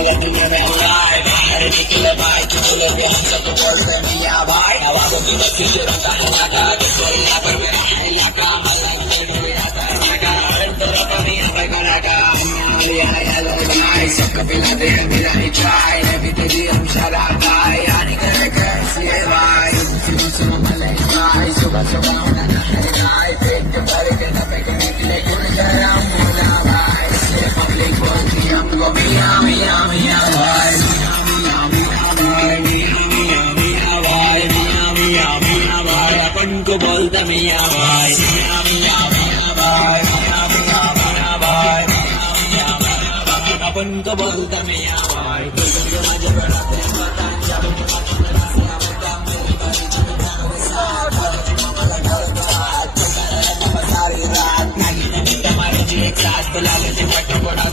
गलत मेरा भाई बाहर निकले भाई चुगले पे हम सब बोलते मियाँ भाई आवाज़ों की बच्ची से रखता है लगा के सोया पर मेरा है लगा मलंग में डूबा था लगा हर तरफ मियाँ भाई का लगा मियाँ यार बनाए सब कपिलाते हैं मेरा ही ट्राई अभी तेरी हम शराब भाई आने के कैसे भाई सुनो मलंग भाई सुबह सुबह होना है भाई पेट के भर के दबे के निकले गुड़ गरम बोला भाई से पब्लिक बोलती हमको मियाँ मियाँ मियाँ भाई मियाँ मियाँ भाई मियाँ मियाँ मियाँ भाई मियाँ मियाँ मियाँ भाई अपन को बोलता मियाँ भाई मियाँ मियाँ मियाँ भाई मियाँ मियाँ मियाँ भाई मियाँ मियाँ मियाँ भाई अपन को बोलता मियाँ भाई मजे बढ़ाते हैं एक साथ बुला लेते बड़ा बड़ा